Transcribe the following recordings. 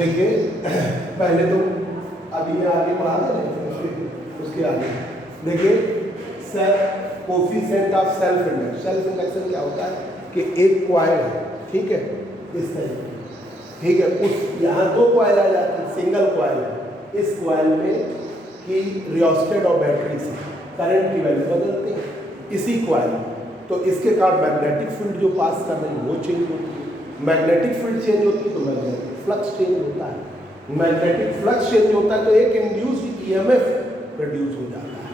देखिए पहले तो अभी ये आगे बढ़ा दें, उसके आगे देखिए self coefficient of self induction क्या होता है कि एक कॉइल है, ठीक है, इस तरीके, ठीक है, उस यहाँ दो कॉइल आ जाती है, सिंगल कॉइल है, इस कॉइल में कि रियोस्टेट और बैटरी से करंट की वैल्यू बदलती है इसी कॉइल, तो इसके कारण मैग्नेटिक फील्ड जो पास कर रही है वो चेंज होती है, मैग्नेटिक फील्ड चेंज होती है तो मैग्नेटिक फ्लक्स चेंज होता है, मैग्नेटिक फ्लक्स चेंज होता है तो एक इंड्यूस्ड ईएमएफ प्रोड्यूस हो जाता है,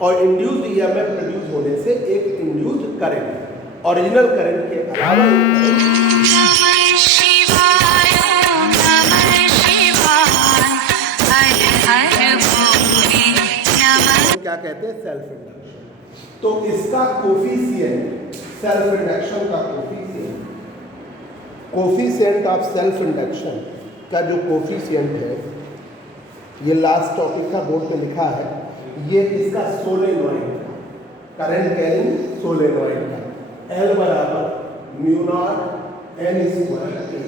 और इंड्यूस्ड ईएमएफ प्रोड्यूस होने से एक इंड्यूस्ड करंट, ओरिजिनल करंट के अलावा क्या कहते हैं सेल्फ इंडक्शन। तो इसका कोफिशिएंट सेल्फ इंडक्शन का कोफिशिएंट ऑफ सेल्फ इंडक्शन का जो कोफिशिएंट है, ये लास्ट टॉपिक का बोर्ड पे लिखा है, ये इसका सोलेनॉइड करंट कैरिंग सोलेनॉइड का L बराबर mu naught N square A,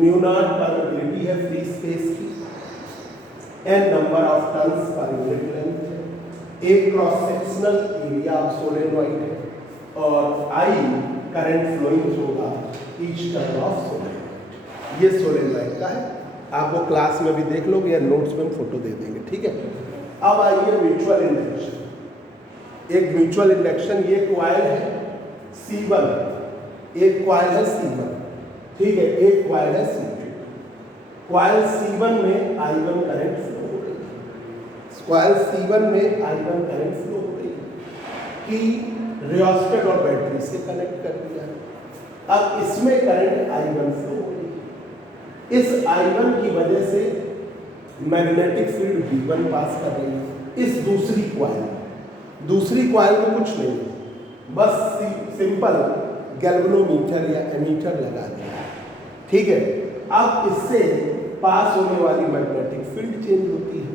mu naught permittivity है फ्री स्पेस की, N number of turns per unit length, A cross sectional area of solenoid है, और I करंट फ्लोइंग होगा each turn off solenoid. ये solenoid का है, आपको class में भी देख लोगे या नोट्स में हम फोटो दे देंगे, ठीक है। अब आइए म्यूचुअल इंडक्शन, एक म्यूचुअल इंडक्शन, ये कॉइल है C1, एक कॉइल है C1, ठीक है, एक कॉइल है C2, कॉइल C1 में I1 करंट फ्लो हो रही है, कॉइल C1 में I1 करंट फ्लो हो रही है कि रियोस्टेट और बैटरी से कनेक्ट कर दिया। अब इसमें करंट I1 फ्लो हो रही है, इस I1 की वजह से मैग्नेटिक फील्ड V1 पास कर रही है इस दूसरी कॉइल में कुछ नहीं है, बस सिंपल गैल्वेनोमीटर या एमीटर लगा दिया, ठीक है। अब इससे पास होने वाली मैग्नेटिक फील्ड चेंज होती है,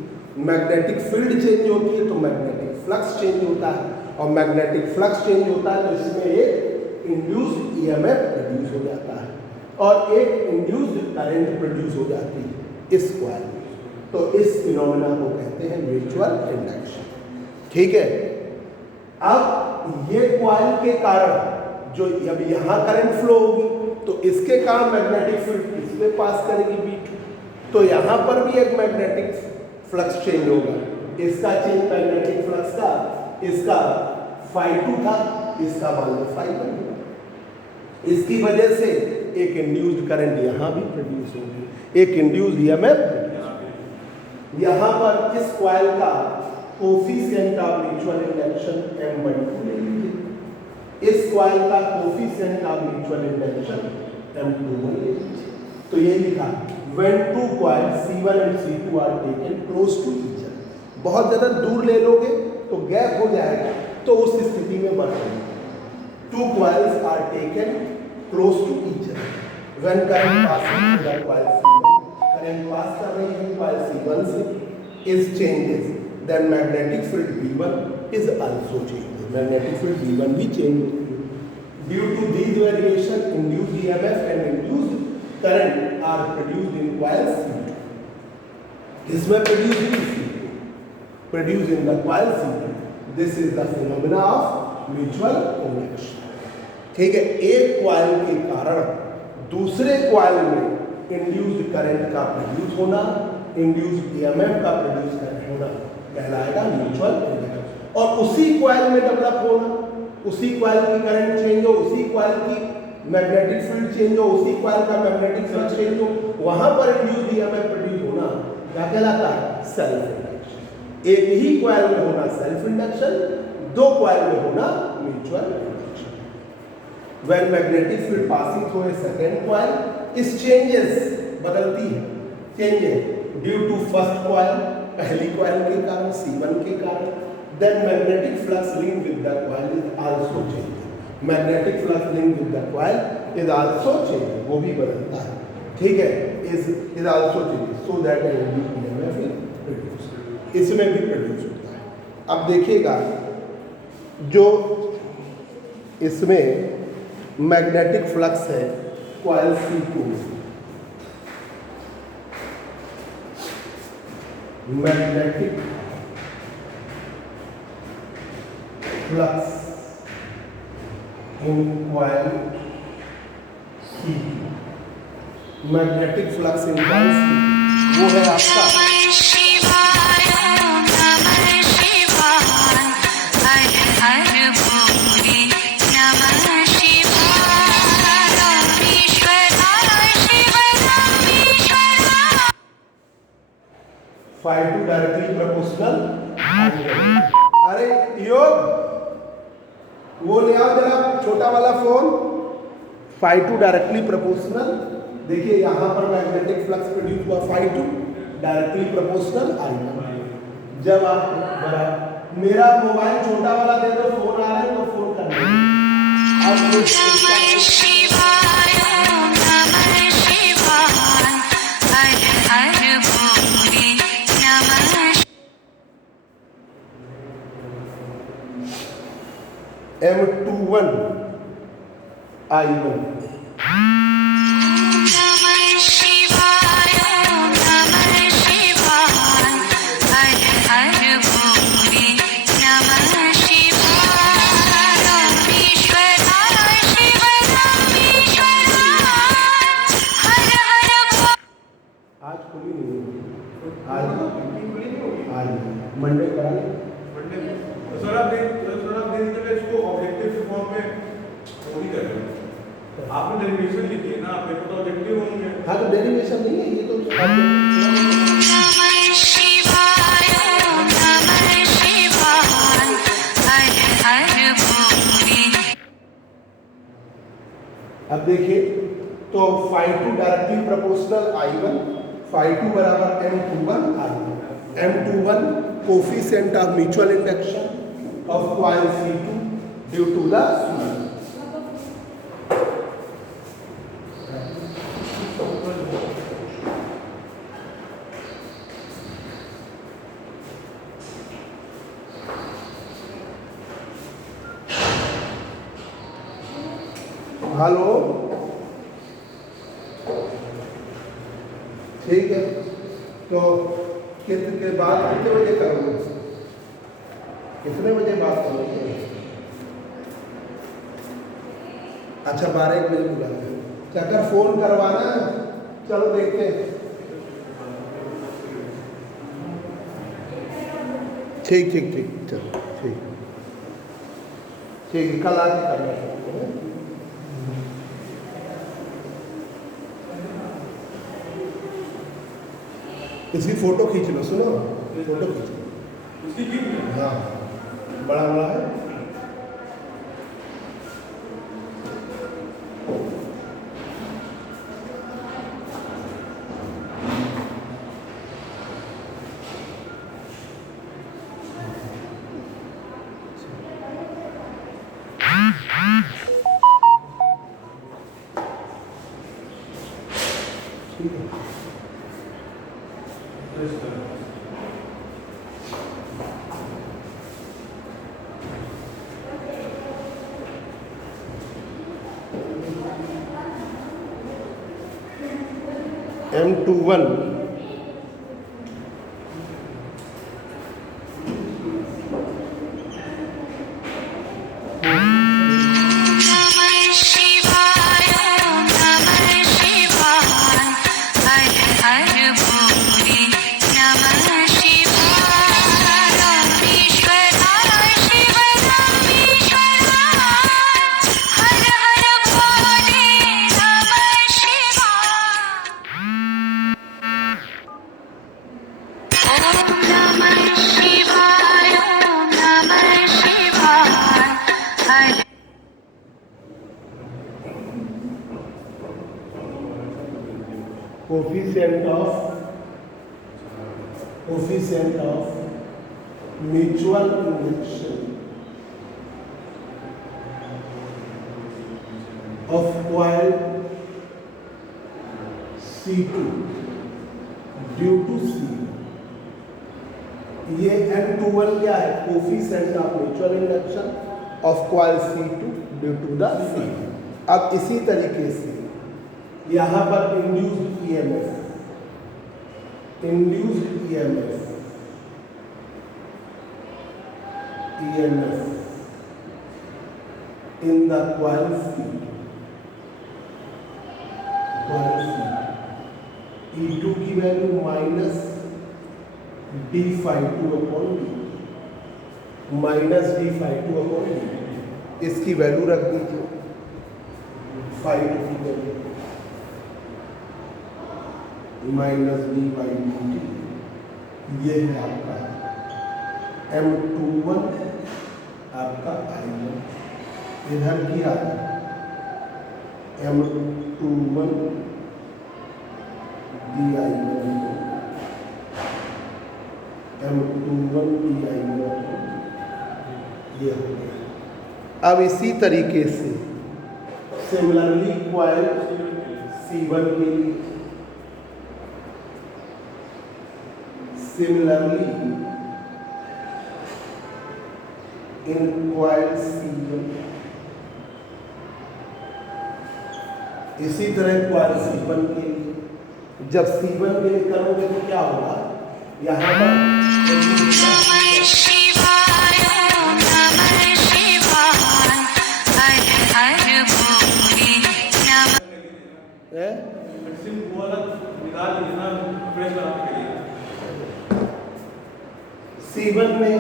मैग्नेटिक फील्ड चेंज होती है तो मैग्नेटिक फ्लक्स चेंज होता है, और मैग्नेटिक फ्लक्स चेंज होता है तो इसमें एक इंड्यूस्ड ईएमएफ प्रोड्यूस हो जाता है और एक इंड्यूस्ड करंट प्रोड्यूस हो जाती है इस कॉइल में, तो इस फिनोमेना को कहते हैं म्यूचुअल इंडक्शन, ठीक है। अब ये कॉइल के कारण जो अब यहाँ करंट फ्लो होगी तो इसके कारण मैग्नेटिक फील्ड इसमें पास करेगी B2, तो यहाँ पर भी एक मैग्नेटिक फ्लक्स चेंज होगा, इसका चेंज मैग्नेटिक फ्लक्स का, इसका φ2 था, इसका मान लो φ1 हुआ, इसकी वजह से एक इंड्यूस्ड करंट यहाँ भी प्रोड्यूस होगी, एक इंड्यूस्ड ईएमएफ। यहाँ पर इस कॉइल का coefficient of mutual induction M12 ले लीजिए, इस कॉइल का coefficient of mutual induction M21 ले लीजिए, तो ये लिखा when two coils C1 and C2 are taken close to each other, बहुत ज़्यादा दूर ले लोगे तो गैप हो जाएगा, तो उस स्थिति में बढ़ जाएगा। Two coils are taken close to each other when current passing through the coil C1, current pass कर रही है coil C1 से, is changes, then magnetic field V1 is also changes, magnetic field V1 भी change होती है। Due to these variation, induced EMF and induced current are produced in coil C2, इसमें produce in C2, produce in the coil C2, this is the phenomena of mutual induction, ठीक है। एक coil के कारण दूसरे coil में induced current का produce होना, इंड्यूस्ड ईएमएफ का प्रोड्यूस होना कहलाएगा म्यूचुअल इंडक्शन, और उसी कॉइल में डेवलप होना, उसी कॉइल की करंट चेंज हो, उसी कॉइल की मैग्नेटिक फील्ड चेंज हो, उसी कॉइल का मैग्नेटिक फ्लक्स चेंज हो, वहां पर इंड्यूस्ड ईएमएफ प्रोड्यूस होना क्या कहलाता है? Self induction. एक ही कॉइल में होना सेल्फ इंडक्शन, दो कॉइल में होना mutual induction. When magnetic field passing through a second coil, is changes बदलती है, changes due to first coil, पहली कॉइल के कारण C1 के कारण, then magnetic flux link with the coil is also change, magnetic flux link with the coil is also change, वो भी बदलता है, ठीक है, is also change so that EMF is produce, इसमें भी प्रोड्यूस होता है। अब देखिएगा जो इसमें मैग्नेटिक फ्लक्स है कॉइल C2 में, magnetic flux in coil C, magnetic flux in coil C वो है आपका फाइव टू डायरेक्टली प्रोपोर्शनल। अरे योग वो ले आओ जरा छोटा वाला phone. Five two directly proportional, देखिए यहाँ पर मैग्नेटिक फ्लक्स प्रोड्यूस हुआ five two directly proportional I. जब आप जरा मेरा मोबाइल छोटा वाला दे दो, फोन आ रहा है तो फोन कर दो। M21 I1 आज खुली नहीं है। आज मंडे करा ले। सर आप देख के इसको ऑब्जेक्टिव फॉर्म में वो ही कर रहे हो। आपने डेरिवेशन लिखी है ना, आपने तो ऑब्जेक्टिव होनी है। हाँ तो डेरिवेशन नहीं है ये तो अब देखिए तो five two directly proportional I1, five two बराबर M21 I1। M21 coefficient of mutual induction of coil C2 due to the hello ठीक है तो कितने बाद कितने बजे करोगे, कितने बजे बात करोगे? अच्छा 12-1 बजे बुलाना है। क्या कर फोन करवाना है? चलो देखते हैं। ठीक ठीक ठीक चलो ठीक ठीक कल आके करना है। इसकी फोटो खींच लो, सुनो फोटो खींच लो। उसकी की हाँ बड़ा बड़ा है। ठीक है M21 coefficient of mutual induction of coil C2 due to C। ये M21 क्या है? Coefficient of mutual induction of coil C2 due to the C। अब इसी तरीके से यहाँ पर induced EMF EMF in the coil C. E2 की value minus D five two upon D, minus D five two upon D, इसकी value रख दीजिए फाइव टू की value minus D by D, ये है आपका M21 आपका I1, इधर किया M21 DI1, M21 DI1, ये हो गया। अब इसी तरीके से सिमिलरली कॉइल C1 के लिए, सिमिलरली इन कॉइल C1, इसी तरह कॉइल C1 के लिए, जब C1 के लिए करोगे तो क्या होगा, यहाँ C1 में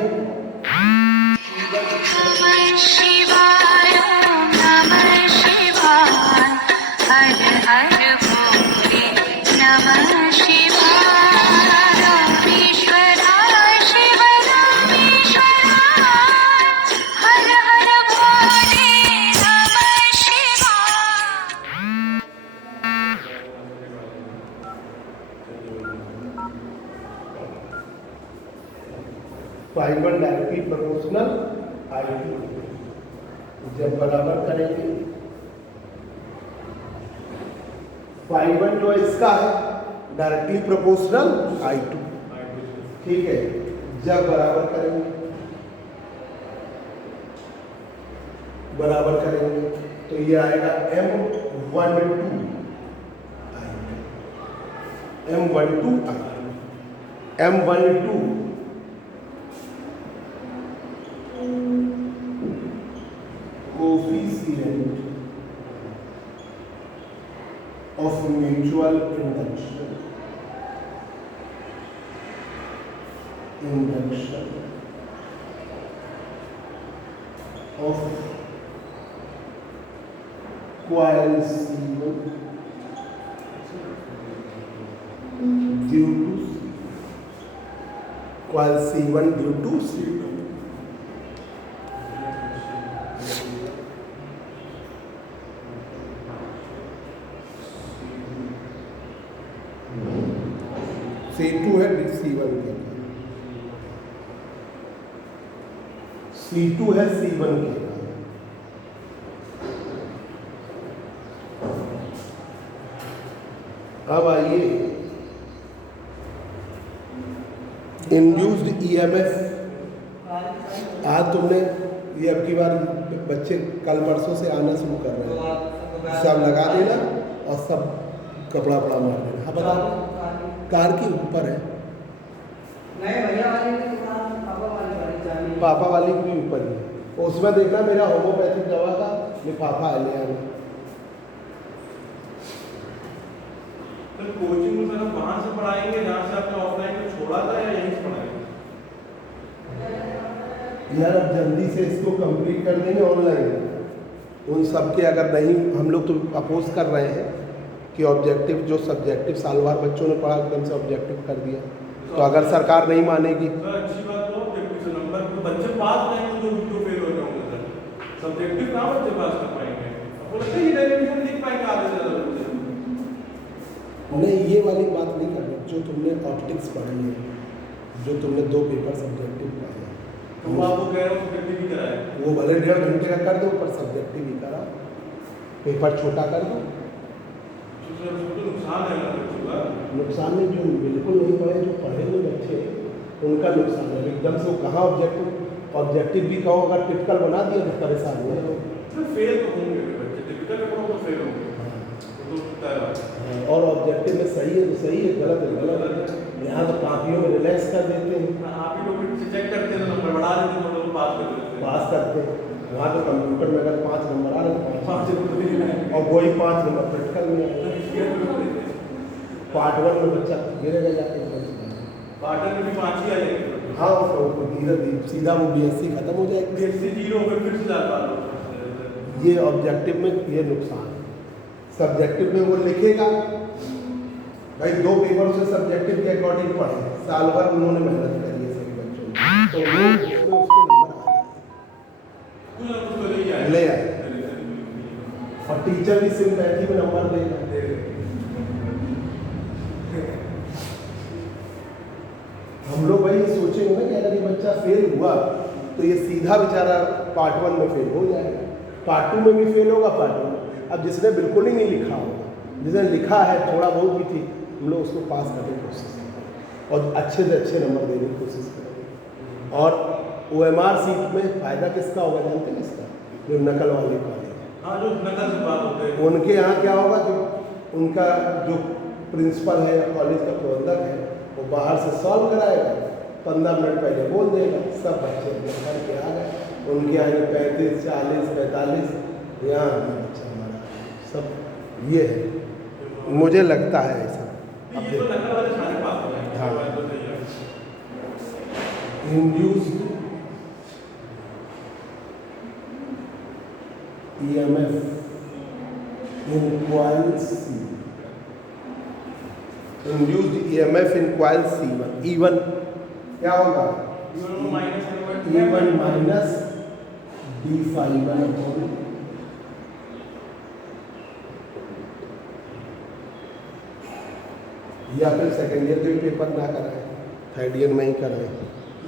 I1 डायरेक्टली प्रोपोर्शनल I2, जब बराबर करेंगे I1 जो इसका है डायरेक्टली प्रोपोर्शनल I2, ठीक है, जब बराबर करेंगे तो ये आएगा M12 M12 coefficient of mutual induction of coil C1 due to coil C1 due to C2. C2 है C1 के, C2 है C1 के। अब आइए इंड्यूस्ड EMF, आज तुमने ये अब की बार बच्चे कल परसों से आना शुरू कर रहे हैं, सब लगा देना और सब कपड़ा वपड़ा मार देना। हाँ बताओ, कार के ऊपर है, नहीं भैया वाली की दुकान पापा वाली भी ऊपर ही है, उसमें देखना मेरा होम्योपैथिक दवा का लिफाफा है ले आना। तो कोचिंग में सर वहाँ से पढ़ाएंगे जहाँ से आपने ऑफलाइन में छोड़ा था, या यहीं से पढ़ाएंगे? यार अब जल्दी से इसको कंप्लीट कर देंगे ऑनलाइन, उन सब के अगर नहीं, हम लोग तो अपोज कर रहे हैं कि ऑब्जेक्टिव जो सब्जेक्टिव साल भर बच्चों ने पढ़ा एकदम से ऑब्जेक्टिव कर दिया, तो अगर सरकार नहीं मानेगी सर अच्छी बात तो ऑब्जेक्टिव से नंबर तो बच्चे पास रहेंगे, जो फेल हो जाओगे सर, सब्जेक्टिव कहाँ बच्चे पास कर पाएंगे? आपको लगता है ये डेरिवेशन लिख पाएंगे आधे से ज़्यादा बच्चे? नहीं, ये वाली बात नहीं कर रहे, जो तुमने ऑप्टिक्स पढ़ी है, जो तुमने 2 पेपर सब्जेक्टिव पढ़े हैं, तो आपको कह रहा हूँ सब्जेक्टिव ही कराए, वो भले 1.5 घंटे का कर दो, पर सब्जेक्टिव ही करा, पेपर छोटा कर दो। तो सर उसको तो नुकसान है ना बच्चों का? नुकसान नहीं, जो बिल्कुल नहीं पढ़े, जो पढ़े हुए बच्चे उनका नुकसान है। एकदम से वो कहाँ ऑब्जेक्टिव भी कहो, अगर टिपिकल बना दिया तो परेशान हो सर फेल तो होंगे बच्चे, टिपिकल पेपर तो फेल होंगे, तो और ऑब्जेक्टिव में सही है तो सही है, गलत है गलत है। यहाँ तो काफियों में रिलैक्स कर देते हैं, आप ही लोग चेक करते हैं, नंबर बढ़ा देते हैं, तो लोग पास कर देते हैं। पास करते हैं। वहाँ तो कंप्यूटर में अगर 5 नंबर आ रहे तो 5 पाँच नंबर भी नहीं आएंगे। और वही 5 नंबर प्रैक्टिकल में आए। पार्ट 1 में बच्चा गिरेगा जाके, पार्टनर में भी 5 ही आएंगे। हाँ वो धीरे धीरे सीधा वो BSc खत्म हो जाएगी। फिर से 0 फिर से 4 ये ऑब्जेक्टिव में ये नुकसान है। सब्जेक्टिव में वो लिखेगा, भाई 2 पेपर से सब्जेक्टिव के अकॉर्डिंग पढ़े, साल भर उन्होंने मेहनत करी है सभी बच्चों ने, तो वो उसमें उसके नंबर आ ले आए। और टीचर भी सिंपैथी में नंबर देगा। हम लोग भाई सोचेंगे ना कि अगर ये बच्चा फेल हुआ तो ये सीधा बेचारा पार्ट 1 में फेल हो जाएगा, पार्ट 2 में भी फेल होगा, पार्ट 1 में। अब जिसने बिल्कुल ही नहीं लिखा होगा, जिसने लिखा है थोड़ा बहुत भी ठीक, हम लोग उसको पास करने की कोशिश करेंगे और अच्छे से अच्छे नंबर देने की कोशिश करेंगे। और OMR सीट में फ़ायदा किसका होगा जानते हैं? इसका जो नकल वाले कॉलेज, हाँ जो नकल से बात होते हैं, उनके यहाँ क्या होगा कि उनका जो प्रिंसिपल है या कॉलेज का प्रबंधक है वो बाहर से सॉल्व कराएगा, 15 मिनट पहले बोल देगा, सब बच्चे घर के आ गए, उनके आगे 35, 40, 45, यहाँ बच्चा हमारा सब ये है, मुझे लगता है ऐसा। ये तो नकल वाले सारे पास हो जाएंगे। हाँ। बात तो सही है। Induced EMF in coil C, induced EMF in coil C1, E1 क्या होगा? E1 माइनस d∅1 या फिर सेकेंड ईयर के भी पेपर ना कराए, थर्ड ईयर में ही कराए।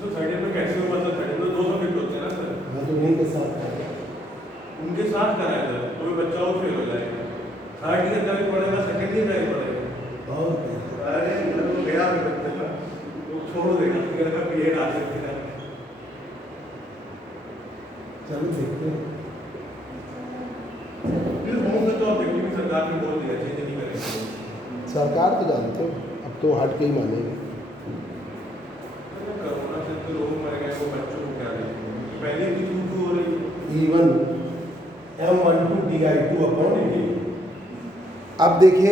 तो थर्ड ईयर में कैसे हो, मतलब थर्ड ईयर में 2 सब्जेक्ट होते हैं ना सर, हाँ तो उन्हीं के साथ कराए। उनके साथ कराया सर, तो बच्चा और फेल हो जाएगा। थर्ड ईयर जाके पढ़ेगा, सेकंड ईयर जाके पढ़ेगा, और अरे मतलब गया भी बच्चा वो छोड़ देगा, फिर का पीरियड आ सकते हैं। चलो देखते हैं। फिर होम से तो ऑब्जेक्टिव सरकार ने बोल दिया चेंज नहीं करेंगे। सरकार तो जानते हो, अब तो हट के ही मानेंगे। कोरोना से तो लोग मर गए, वो बच्चों को क्या देंगे? पहले भी छूट हो रही है। E1 M12 di2 upon dt। अब देखिए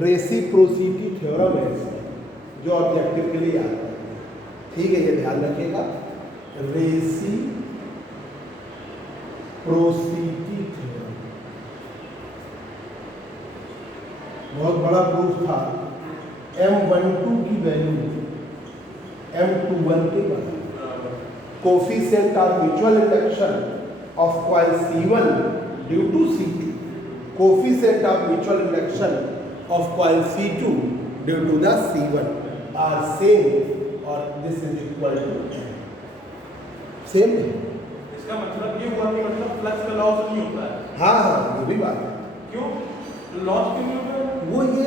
रेसिप्रोसिटी थ्योरम है इसका, जो ऑब्जेक्टिव के लिए आता है, ठीक है, ये ध्यान रखिएगा। रेसिप्रोसिटी थ्योरम बहुत बड़ा प्रूफ था। M12 की वैल्यू M21 के बराबर, coefficient of mutual induction of coil C1 due to C2, coefficient of mutual induction of coil C2 due to the C1 are same or this is equal to same है। इसका मतलब ये हुआ कि मतलब flux का लॉस नहीं होता है। हाँ हाँ ये भी बात है। क्यों लॉस क्यों नहीं होता है? वो ये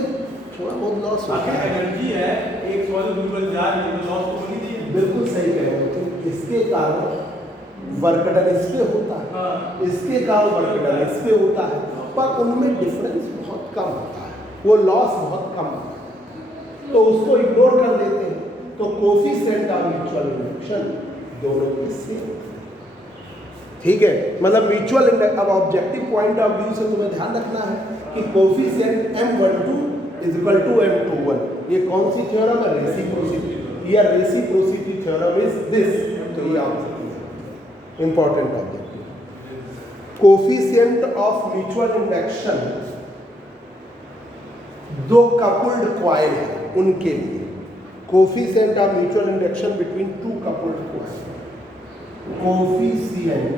थोड़ा बहुत लॉस होता आखिर है। एनर्जी है, एक सॉलिड दूसरे जा रही है, तो लॉस तो होनी चाहिए। बिल्कुल सही कह रहे हो, तो इसके कारण वर्क डन इस पे होता है, हाँ। इसके कारण वर्क डन इस पे होता है, पर उनमें डिफरेंस बहुत कम होता है, वो लॉस बहुत कम होता है, तो उसको इग्नोर कर देते हैं। तो कोफिशिएंट ऑफ म्यूचुअल इंडक्शन दोनों के सेम, ठीक है, मतलब म्यूचुअल इंडक्शन। अब ऑब्जेक्टिव पॉइंट ऑफ व्यू से तुम्हें ध्यान रखना है कि coefficient M12 is equal to M21। ये कौन सी थ्योरम है? रेसिप्रोसिटी। या रेसिप्रोसिटी थ्योरम इज दिस, तो ये आप important objective. Coefficient of mutual induction दो कपल्ड कॉइल है उनके लिए, coefficient of mutual induction between two coupled coil, coefficient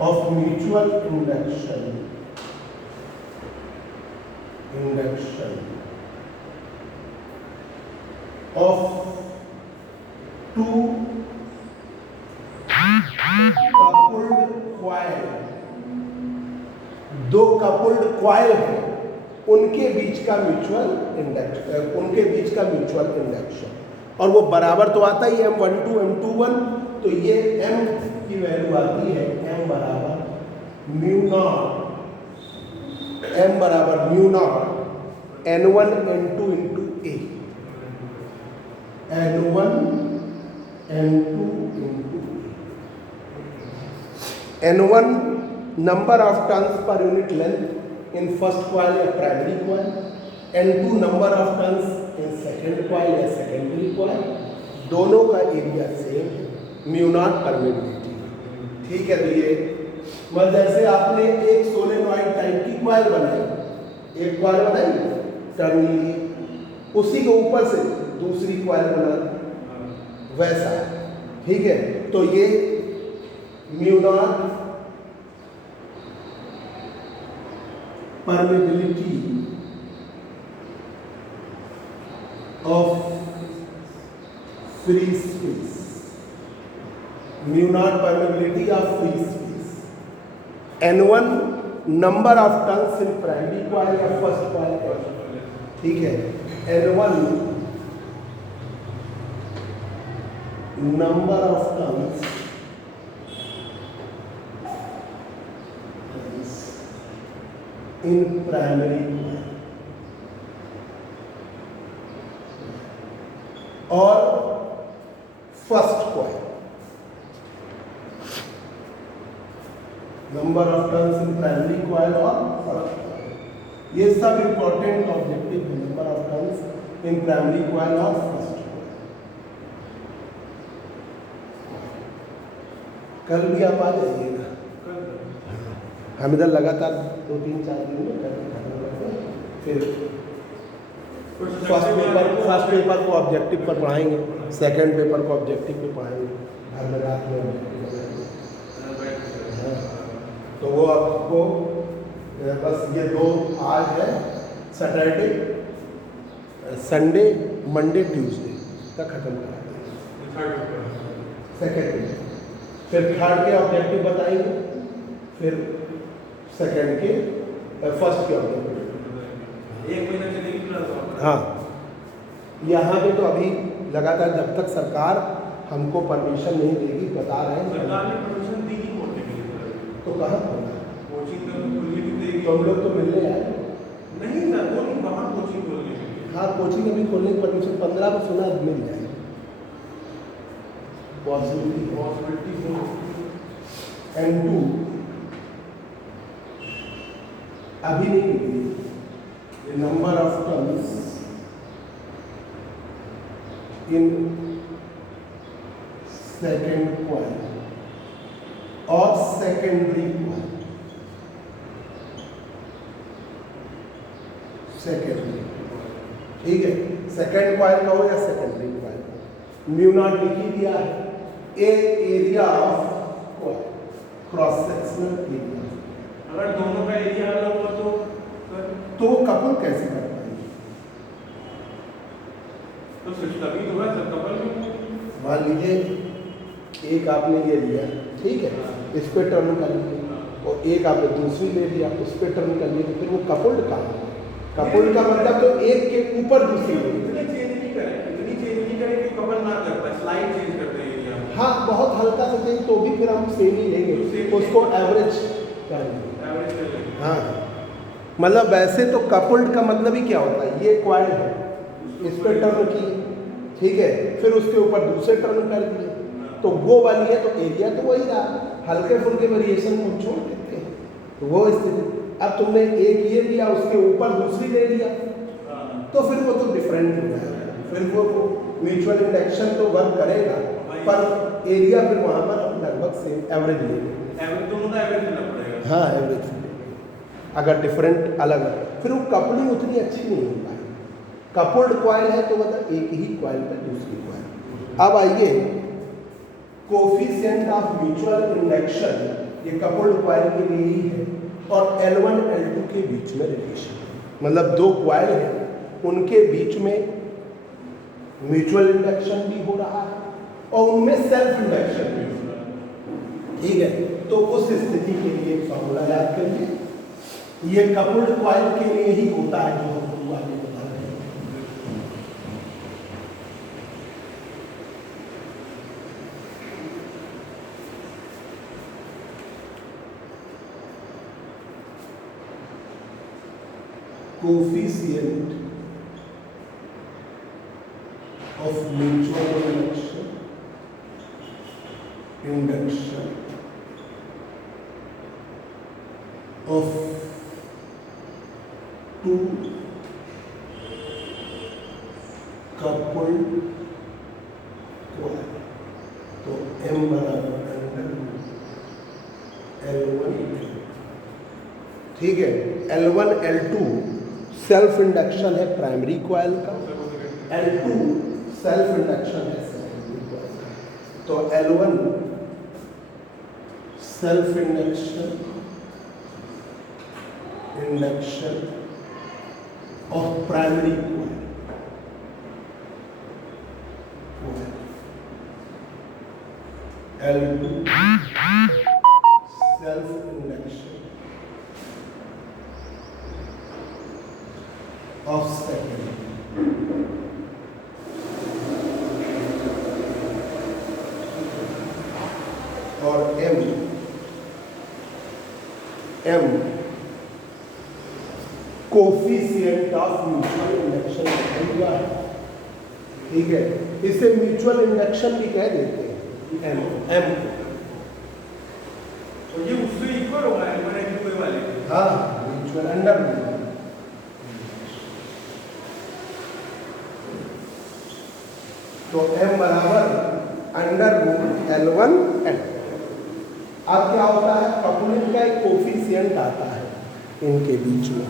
of mutual induction of two coupled coil, दो कपल्ड कॉइल है उनके बीच का म्यूचुअल इंडक्शन, उनके बीच का म्यूचुअल इंडक्शन, और वो बराबर तो आता ही M12 M21, तो ये M की वैल्यू आती है M बराबर mu naught N1 N2 into A, N1 N2 into A, N1 number of turns per unit length in first coil या primary coil, N2 number of turns in second coil या secondary coil, दोनों का area same, mu naught permittivity. ठीक है, तो ये मतलब जैसे आपने एक सोलेनॉइड टाइप की कॉइल बनाई, एक कॉइल बनाई टर्न ली, उसी के ऊपर से दूसरी कॉइल बना, वैसा। ठीक है, तो ये mu naught permeability of free space, mu naught permeability of free space, N1 number of turns in primary coil या फर्स्ट कॉइल। ठीक है, N1 number of turns in primary coil or first coil, number of turns in primary coil or first coil. ये सब important objective है, number of turns in primary coil or first coil. कल भी आप आ जाइएगा, हम इधर लगातार 2-3-4 दिन में करके फिर फर्स्ट पेपर को ऑब्जेक्टिव पर पढ़ाएंगे, सेकंड पेपर को ऑब्जेक्टिव पे पढ़ाएंगे, घर में रात में। तो वो आपको बस ये 2 आज है, सैटरडे संडे मंडे ट्यूसडे तक खत्म करा देंगे सेकेंड पे, फिर थर्ड के ऑब्जेक्टिव बताएंगे, फिर सेकेंड के फर्स्ट के ऑब्जेक्टिव। 1 महीना चलेगी क्लास। हाँ, यहाँ पे तो अभी लगातार जब तक सरकार हमको परमिशन नहीं देगी, बता रहे हैं सरकार ने परमिशन दी नहीं खोलने के लिए, तो कहाँ खोलना है? कोचिंग का खुलने भी देगी। तो हम लोग तो मिलने आए नहीं सर, वो नहीं, वहाँ कोचिंग खोलने के लिए। हाँ, कोचिंग अभी खोलने की परमिशन 15 को सुना मिल जाएगी, पॉसिबिलिटी हो। N2 अभी नहीं मिली, number of turns in second coil or secondary coil, secondary. ठीक है, सेकेंड कॉइल का हो या सेकेंडरी कॉइल, म्यू नॉट लिख ही दिया है, area of coil, cross sectional area. अगर दोनों का एरिया अलग हो तो वो कपल कैसे कर पाएंगे? तो तभी तो है सर, कपल में। मान लीजिए एक आपने ये लिया, ठीक है, इस पे टर्न कर लिया, और एक आपने दूसरी ले लिया, उस पे टर्न कर लिया, तो फिर वो कपल्ड कहाँ होगा? कपल्ड का मतलब तो एक के ऊपर दूसरी ले। इतनी चेंज नहीं करें कि कपल ना कर पाए, स्लाइड चेंज करते हैं एरिया। हाँ, बहुत हल्का सा चाहिए तो भी फिर हम सेम ही लेंगे, उसको एवरेज कर लेंगे। एवरेज कर लेंगे। हाँ, मतलब वैसे तो कपल्ड का मतलब ही क्या होता है, ये कॉइल है, इस पे टर्न की, ठीक है, फिर उसके ऊपर दूसरे टर्न कर दिए, तो वो वाली है, तो एरिया तो वही रहा, हल्के फुल्के वेरिएशन को छोड़ देते हैं, तो वो स्थिति। अब तुमने एक ये लिया, उसके ऊपर दूसरी ले लिया, तो फिर वो तो डिफरेंट हो जाएगा, फिर वो म्यूचुअल इंडक्शन तो वर्क करेगा, पर एरिया फिर वहाँ पर लगभग सेम एवरेज लेंगे। एवरेज दोनों का एवरेज लेना पड़ेगा। हाँ, एवरेज अगर डिफरेंट अलग है, फिर वो कपलिंग उतनी अच्छी नहीं हो पाएगी। कपल्ड कॉइल है तो मतलब एक ही कॉइल पर दूसरी कॉइल। अब आइए, कोफिशिएंट ऑफ म्यूचुअल इंडक्शन, ये कपल्ड कॉइल के लिए ही है, और L1 L2 के बीच में रिलेशन, मतलब 2 कॉइल हैं, उनके बीच में म्यूचुअल इंडक्शन भी हो रहा है और उनमें सेल्फ इंडक्शन भी हो रहा है। ठीक है, तो उस स्थिति के लिए एक फॉर्मूला याद करिए, ये कपल्ड कॉइल के लिए ही होता है जो हम आगे बता रहे हैं। Coefficient of mutual induction of two coupled coil. तो m बराबर L1 ठीक है। L1 L2 सेल्फ इंडक्शन है प्राइमरी कॉइल का, L2 सेल्फ इंडक्शन है सेकेंडरी कॉइल का। तो L1 self induction of primary coil, L2 self induction of secondary. और M coefficient of mutual induction हुआ है, ठीक है। इसे म्यूचुअल इंडक्शन भी कह देते हैं M। और ये उससे इक्वल होगा M1 वाले। हाँ, म्यूचुअल अंडर तो M बराबर अंडर रूट L1 L। अब क्या होता है, कपलिंग का एक कोफिशिएंट आता है इनके बीच में,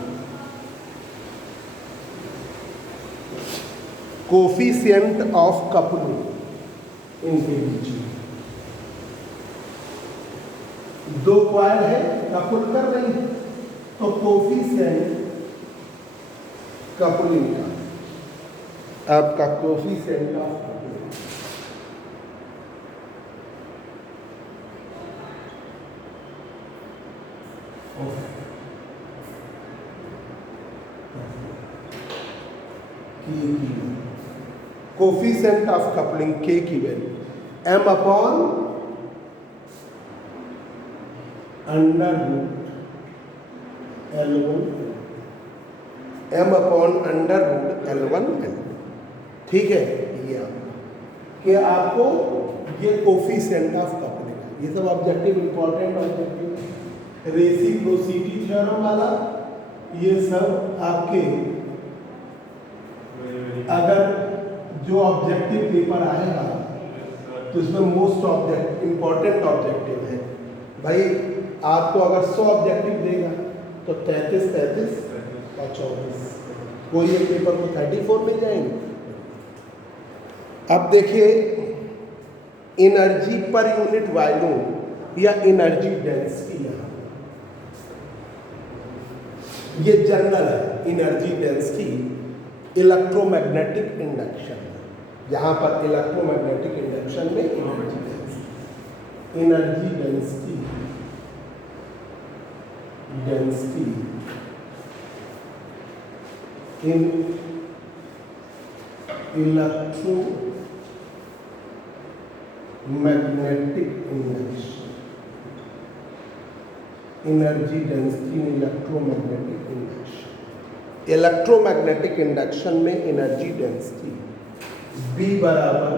कोफिशिएंट ऑफ कपलिंग इनके बीच में। दो कॉइल है कपल कर रही है, तो कोफिशिएंट कपलिंग का आपका coefficient of coupling coefficient of coupling K की value M upon under root L1 M upon under root L1 L। ठीक है, ये कि आपको ये कोफिशिएंट ऑफ कपलिंग, ये सब objective important objective, reciprocity theorem वाला, ये सब आपके अगर जो ऑब्जेक्टिव पेपर आएगा तो इसमें मोस्ट इंपॉर्टेंट ऑब्जेक्टिव है भाई। आपको अगर 100 ऑब्जेक्टिव देगा तो 33 और 24, कोई एक पेपर को 34 मिल जाएंगे। अब देखिए एनर्जी पर यूनिट वॉल्यूम या एनर्जी डेंसिटी, यहाँ ये जनरल है एनर्जी डेंसिटी इलेक्ट्रोमैग्नेटिक इंडक्शन, जहां पर इलेक्ट्रोमैग्नेटिक इंडक्शन में एनर्जी डेंसिटी इन इलेक्ट्रोमैग्नेटिक इंडक्शन, एनर्जी डेंसिटी इन इलेक्ट्रोमैग्नेटिक इंडक्शन। इलेक्ट्रोमैग्नेटिक इंडक्शन में एनर्जी डेंसिटी B बराबर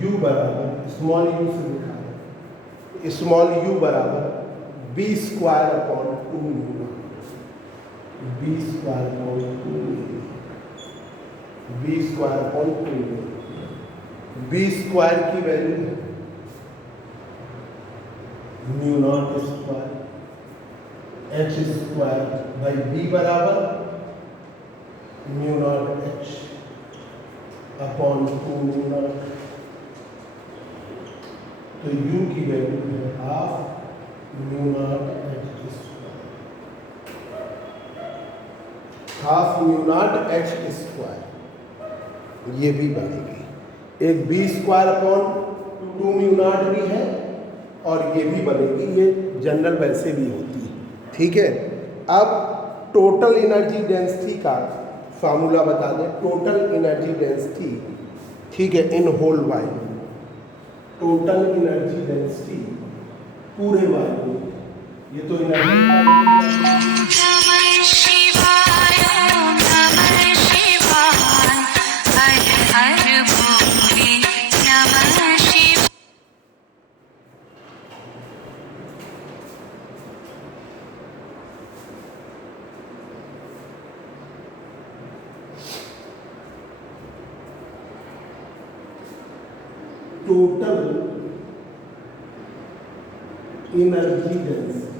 U बराबर स्मॉल u से लिखा है, स्मॉल u बराबर B square upon 2 mu, B square upon 2 mu, B square upon 2 mu. B square की value है mu naught square H square by B बराबर mu naught H upon 2 mu naught. तो U की value है half mu naught H square, half mu naught H square, ये भी बनेगी। एक B square upon 2 mu naught भी है और ये भी बनेगी, ये जनरल वैसे भी होती है, ठीक है। अब टोटल एनर्जी डेंसिटी का फार्मूला बता दें, टोटल एनर्जी डेंसिटी, ठीक है, in whole volume, total energy density पूरे वॉल्यूम, ये तो energy total energy density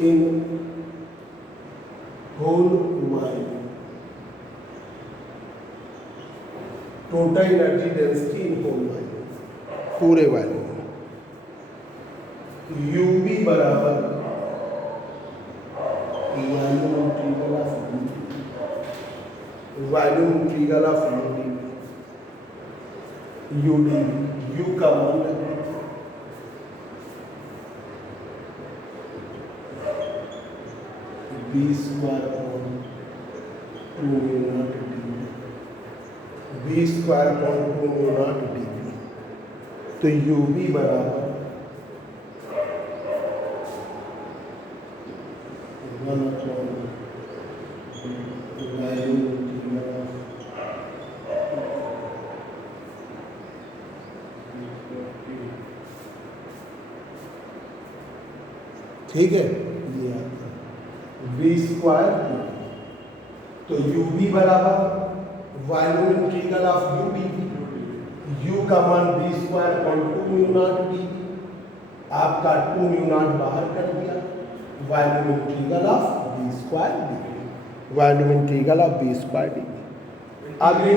in whole while. Total energy density in whole while, पूरे वाले UV बराबर volume integral of UD, U का मान लगेगा B square upon 2 mu naught B square upon 2 mu naught D. तो UV बराबर 1 upon volume integral of ठीक है, ये आपका V स्क्वायर। तो UV बराबर volume integral of UD, U का मान B square upon 2 mu naught D. आपका 2 म्यू नॉट बाहर कर दिया, volume integral of B square D, volume integral of B square D. अब ये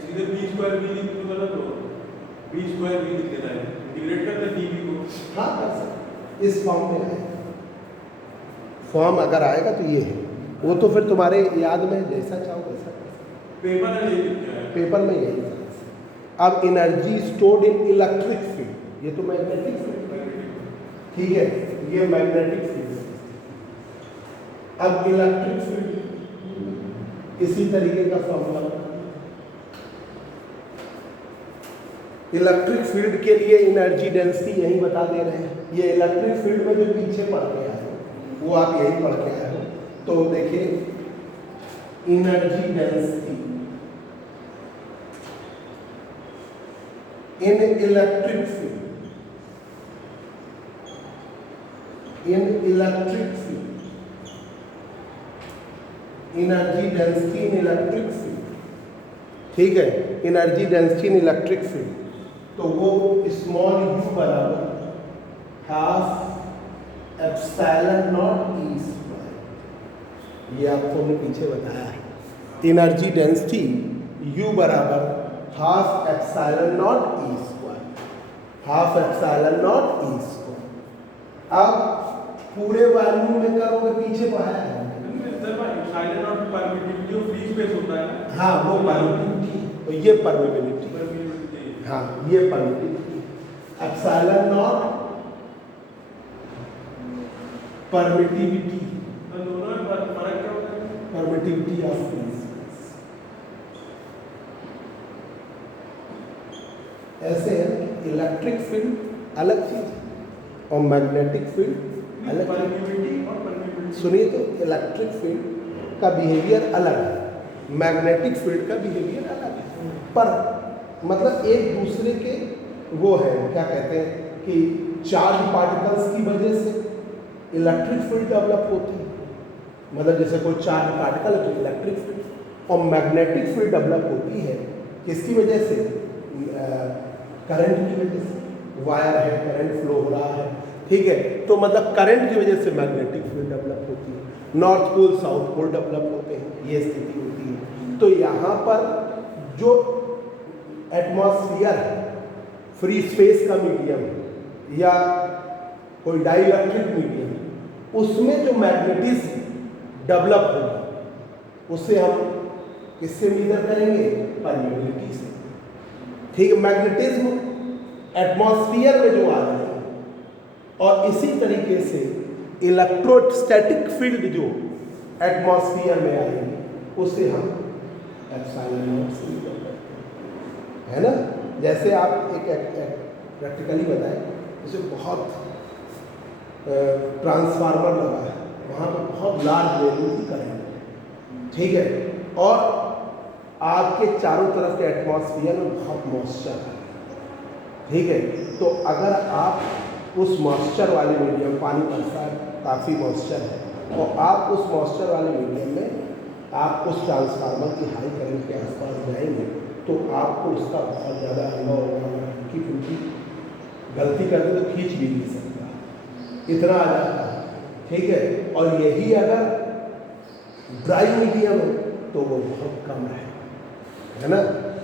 सीधे B स्क्वायर B लिख तो गलत होगा, B स्क्वायर B लिख देना है, इंटीग्रेट करते हैं dV को। हाँ कर सकते, इस फॉर्म में आएगा। फॉर्म अगर आएगा तो ये है, वो तो फिर तुम्हारे याद में जैसा चाहो वैसा कर सकते। पेपर में ये लिख क्या है? पेपर में यही है। अब energy stored in electric field, ये तो मैग्नेटिक फील्ड, ठीक है, ये मैग्नेटिक फील्ड। अब इलेक्ट्रिक फील्ड इसी तरीके का फॉर्मूला, इलेक्ट्रिक फील्ड के लिए एनर्जी डेंसिटी यही बता दे रहे हैं। ये इलेक्ट्रिक फील्ड में जो पीछे पढ़ के आए हो वो आप यही पढ़ के आए हो। तो देखिए एनर्जी डेंसिटी इन इलेक्ट्रिक फील्ड, एनर्जी डेंसिटी इन इलेक्ट्रिक फील्ड, ठीक है, एनर्जी डेंसिटी इन इलेक्ट्रिक फील्ड। तो वो स्मॉल u बराबर half epsilon not E square, ये आपको हमने पीछे बताया है। एनर्जी डेंसिटी u बराबर half epsilon not E square, half epsilon not E square. अब पूरे वॉल्यूम में करोगे, पीछे पढ़ाया है। साइलेंट और परमिटिविटी ऑफ फ्री स्पेस होता है। हाँ वो परमिटिविटी, तो ये परमिटिविटी, हाँ ये परमिटिविटी। एप्सिलॉन नॉट परमिटिविटी, दोनों में फर्क क्या होता है? Permittivity of free space. ऐसे है कि इलेक्ट्रिक फील्ड अलग चीज है और मैग्नेटिक फील्ड अलग चीज। परमिटिविटी और परमिटिविटी, सुनिए, तो इलेक्ट्रिक फील्ड का बिहेवियर अलग है, मैग्नेटिक फील्ड का बिहेवियर अलग है, पर मतलब एक दूसरे के वो है, क्या कहते हैं कि चार्ज पार्टिकल्स की वजह से इलेक्ट्रिक फील्ड डेवलप होती है। मतलब जैसे कोई चार्ज पार्टिकल है तो इलेक्ट्रिक फील्ड, और मैग्नेटिक फील्ड डेवलप होती है किसकी वजह से? करंट की वजह से। वायर है, करंट फ्लो हो रहा है, ठीक है, तो मतलब करंट की वजह से मैग्नेटिक फील्ड डेवलप होती है। North pole south pole develop होते हैं, ये स्थिति होती है। तो यहाँ पर जो एटमॉस्फेयर है, फ्री स्पेस का मीडियम या कोई डाइइलेक्ट्रिक मीडियम, उसमें जो मैग्नेटिज्म डेवलप होगा उससे हम किससे मीजर करेंगे? परमिटिविटी से, ठीक है। मैग्नेटिज्म एटमॉस्फेयर में जो आ रहा है, और इसी तरीके से इलेक्ट्रोस्टैटिक फील्ड जो एटमॉस्फेयर में आएगी उसे हम एप्सिलॉन नॉट से मीजर करते हैं, है ना। जैसे आप एक प्रैक्टिकली बताएं, जैसे बहुत ट्रांसफार्मर लगा है, वहाँ पर बहुत लार्ज वैल्यू की करंट, ठीक है, और आपके चारों तरफ के एटमॉस्फेयर में बहुत मॉइस्चर है, ठीक है। तो अगर आप उस मॉइस्चर वाले मीडियम, पानी बरसा है, काफ़ी मॉइस्चर है, और आप उस मॉइस्चर वाले मीडियम में आप उस ट्रांसफार्मर की हाई करंट के आसपास जाएंगे तो आपको उसका बहुत ज़्यादा अनुभव होगा कि क्योंकि गलती करते तो खींच भी नहीं सकता, इतना आ जाता है, ठीक है। और यही अगर ड्राई मीडियम है तो वो बहुत कम है ना।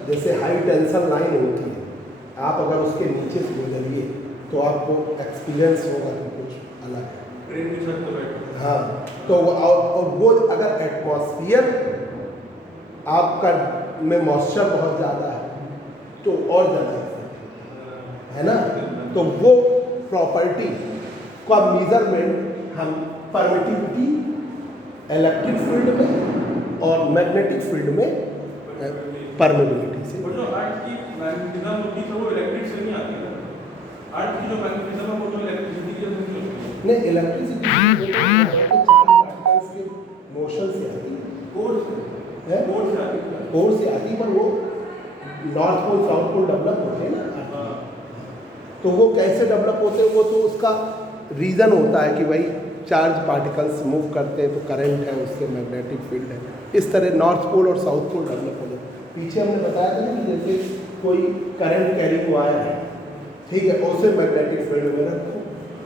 जैसे हाई टेंशन लाइन होती है, आप अगर उसके नीचे से गुजरिए तो आपको एक्सपीरियंस होगा कि कुछ अलग है। ट्रेन की छत पर बैठो। हाँ, तो और वो अगर एटमॉस्फियर आपका में मॉइस्चर बहुत ज़्यादा है तो और ज़्यादा है ना। तो वो प्रॉपर्टी का मेजरमेंट हम परमिटिविटी इलेक्ट्रिक फील्ड में और मैग्नेटिक फील्ड में परमिटिविटी से। और जो अर्थ की मैग्नेटिज्म होती है वो इलेक्ट्रिक से नहीं आती ना। अर्थ की जो मैग्नेटिज्म है वो तो इलेक्ट्रिसिटी की वजह से होती है। नहीं, इलेक्ट्रिसिटी चार्ज के मोशन से आती है, कोर से आती है। कोर से आती है, पर वो north pole south pole develop होते हैं ना। तो वो कैसे डेवलप होते हैं, वो तो उसका रीज़न होता है कि भाई चार्ज पार्टिकल्स मूव करते हैं तो करंट है, उससे मैग्नेटिक फील्ड है। इस तरह नॉर्थ पोल और साउथ पोल डेवलप हो जाते हैं। पीछे हमने बताया था ना कि जैसे कोई करंट कैरिंग वायर है, ठीक है, उसे मैग्नेटिक फील्ड में रखो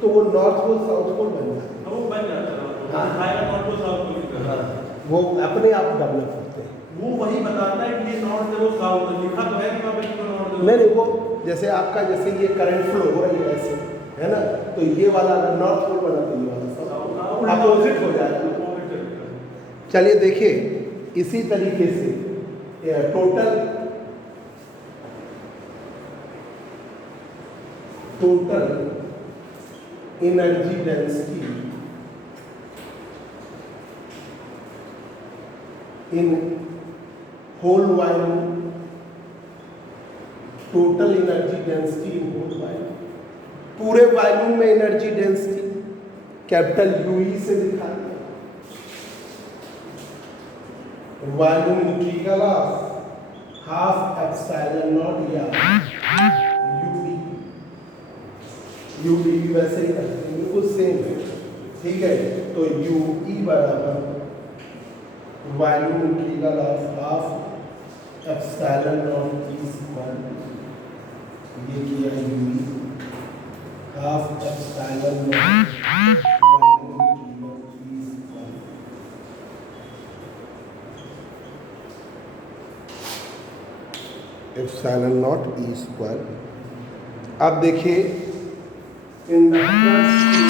तो वो नॉर्थ पोल साउथ पोल बन जाता है। वो बन जाता है। हाँ, higher north pole south pole. हाँ, वो अपने आप डेवलप होते हैं। वो वही बताता है कि ये नॉर्थ है वो साउथ है, लिखा तो है कि वहाँ पे नॉर्थ है। नहीं, वो जैसे आपका जैसे ये करंट फ्लो हो रही है ऐसे, है ना, तो ये वाला नॉर्थ पोल बना तो ये वाला साउथ अपोजिट हो जाएगा। चलिए देखिए, इसी तरीके से total energy density in whole volume, total energy density in whole volume, पूरे वॉल्यूम में एनर्जी डेंसिटी कैपिटल यूई से लिखा है। Volume integral of half epsilon naught या यूडी भी वैसे ही करते हैं, बिल्कुल सेम है, ठीक है। तो यूई बराबर volume integral of half epsilon naught E square, ये किया U E half epsilon naught volume integral E square. Epsilon naught E square. अब देखिए इंडक्टेंस